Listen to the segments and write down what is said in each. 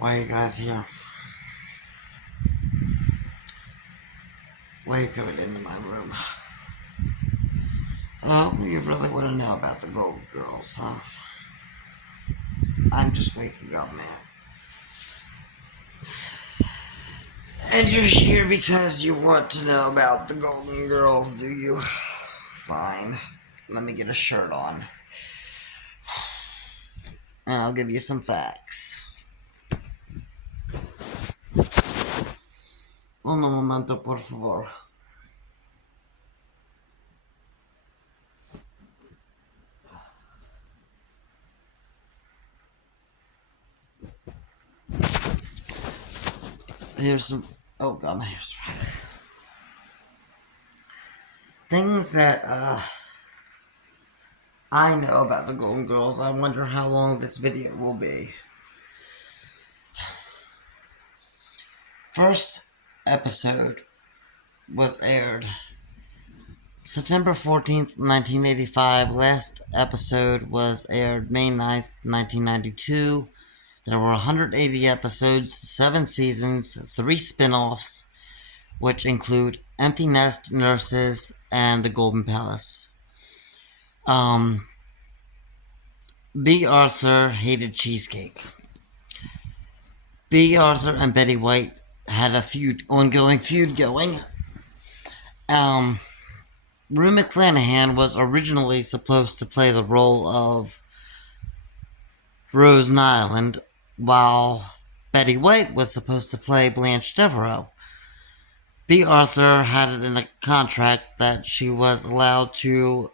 Why are you guys here? Why are you coming into my room? Oh, you really want to know about the Golden Girls, huh? I'm just waking up, man. And you're here because you want to know about the Golden Girls, do you? Fine. Let me get a shirt on. And I'll give you some facts. Un momento, por favor. Here's some. Oh god, my hair's dry. Things that, I know about the Golden Girls. I wonder how long this video will be. First episode was aired September 14th, 1985. Last episode was aired May 9th, 1992. There were 180 episodes, 7 seasons, 3 spin-offs, which include Empty Nest, Nurses, and The Golden Palace. Bea Arthur hated cheesecake. Bea Arthur and Betty White had a ongoing feud going. Rue McClanahan was originally supposed to play the role of Rose Nyland, while Betty White was supposed to play Blanche Devereaux. Bea Arthur had it in a contract that she was allowed to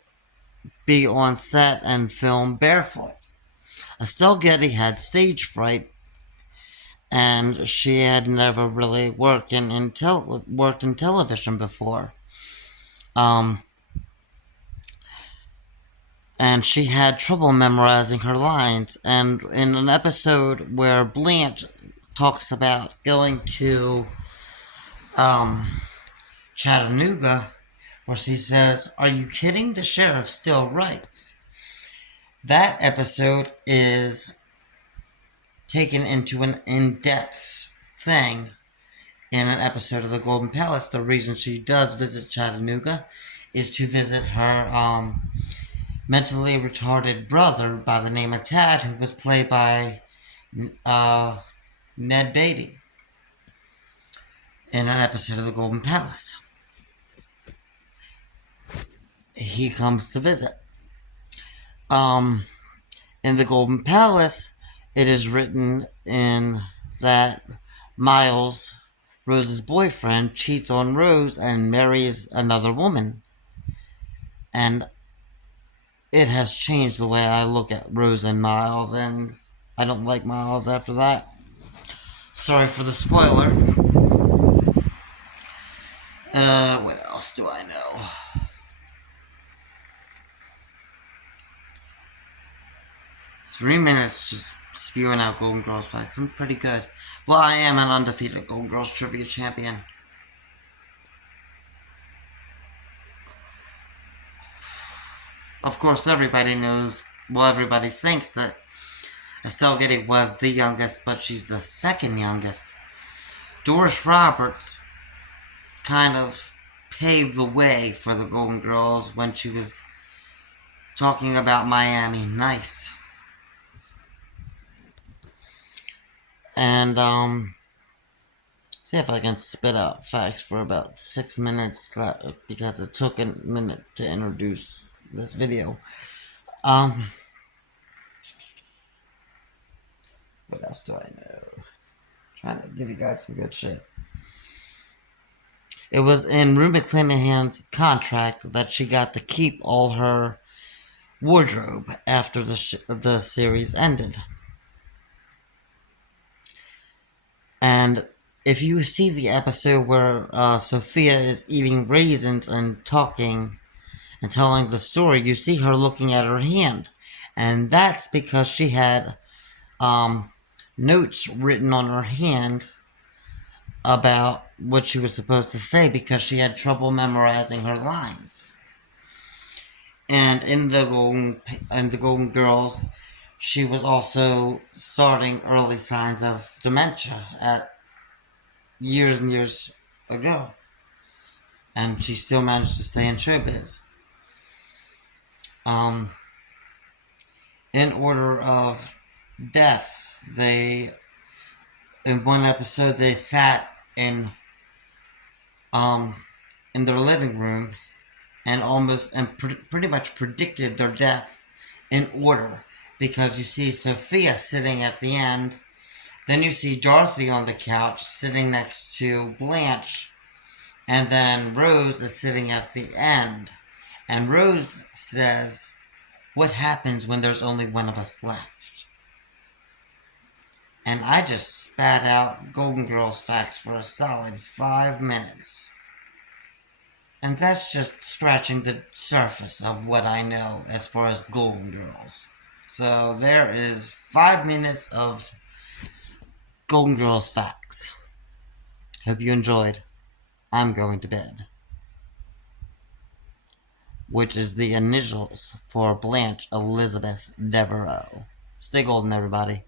be on set and film barefoot. Estelle Getty had stage fright, and she had never really worked in television before. And she had trouble memorizing her lines. And in an episode where Blanche talks about going to Chattanooga, where she says, "Are you kidding? The sheriff still writes." That episode is taken into an in-depth thing in an episode of The Golden Palace. The reason she does visit Chattanooga is to visit her mentally retarded brother by the name of Tad, who was played by Ned Beatty in an episode of The Golden Palace. He comes to visit. In The Golden Palace, it is written in that Miles, Rose's boyfriend, cheats on Rose and marries another woman. And it has changed the way I look at Rose and Miles, and I don't like Miles after that. Sorry for the spoiler. What else do I know? Three minutes just spewing out Golden Girls facts. I'm pretty good. Well, I am an undefeated Golden Girls trivia champion. Of course, everybody knows, well, everybody thinks that Estelle Getty was the youngest, but she's the second youngest. Doris Roberts kind of paved the way for the Golden Girls when she was talking about Miami Nice. And, see if I can spit out facts for about 6 minutes, because it took a minute to introduce this video. What else do I know? Trying to give you guys some good shit. It was in Rue McClanahan's contract that she got to keep all her wardrobe after the series ended. And if you see the episode where Sophia is eating raisins and talking and telling the story, you see her looking at her hand. And that's because she had notes written on her hand about what she was supposed to say because she had trouble memorizing her lines. And in the Golden Girls, she was also starting early signs of dementia at years and years ago, and she still managed to stay in showbiz. Um, in order of death, they in one episode they sat um in their living room and pretty much predicted their death in order, because you see Sophia sitting at the end, then you see Dorothy on the couch sitting next to Blanche, and then Rose is sitting at the end. And Rose says, "What happens when there's only one of us left?" And I just spat out Golden Girls facts for a solid 5 minutes. And that's just scratching the surface of what I know as far as Golden Girls. So there is 5 minutes of Golden Girls facts. Hope you enjoyed. I'm going to bed. Which is the initials for Blanche Elizabeth Devereaux. Stay golden, everybody.